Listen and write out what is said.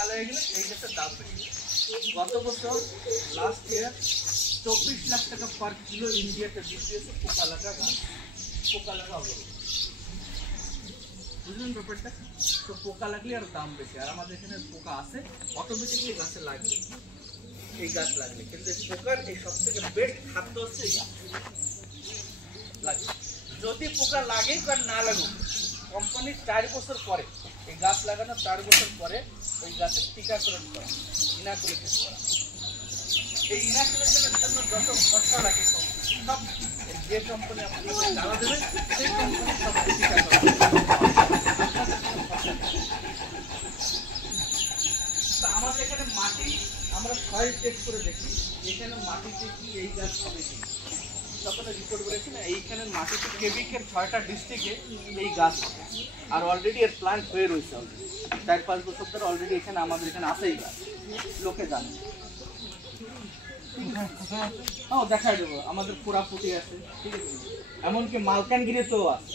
কালো হয়ে গেলে এই গাছের দাম বেশি। গত বছর লাস্ট ইয়ার 24 লাখ টাকা পার কিলো ইন্ডিয়াতে বিক্রি হয়েছে পোকা লাগা গাছ, পোকা লাগা অবরোধ। বুঝলেন ব্যাপারটা? তো পোকা লাগলে আর দাম বেশি, আর আমাদের এখানে পোকা আছে অটোমেটিকলি গাছে লাগবে, এই গাছ লাগবে। কিন্তু পোকার এই সব থেকে বেস্ট খাদ্য হচ্ছে এই গাছ লাগে। যদি পোকা লাগে আর না লাগুক, কোম্পানির 4 বছর পরে এই গাছ লাগানোর 4 বছর পরে ওই গাছের টিকাকরণ করা, ইনাকুলেশন করা। এই ইনাকুলেশনের জন্য যত খরচা লাগে সব যে কোম্পানি আপনাকে চালা দেবে সেই কোম্পানি সব টিকাকরণ। তো আমাদের এখানে মাটি আমরা সয়েল টেস্ট করে দেখি, এখানে মাটিতে কি এই গাছ হবে কি। তখন রিপোর্ট করেছি না, এইখানে মাটিতে কেবিকের 6টা ডিস্ট্রিক্টে এই গাছ হবে, আর অলরেডি এর প্ল্যান্ট হয়ে রয়েছে। অলরেডি 4-5 বছর ধরে অলরেডি এখানে আমাদের এখানে আছেই গাছ, লোকে জানে। দেখাই দেবো, আমাদের পুরাপুটি আছে, ঠিক আছে, এমনকি মালকানগিরিতেও আছে।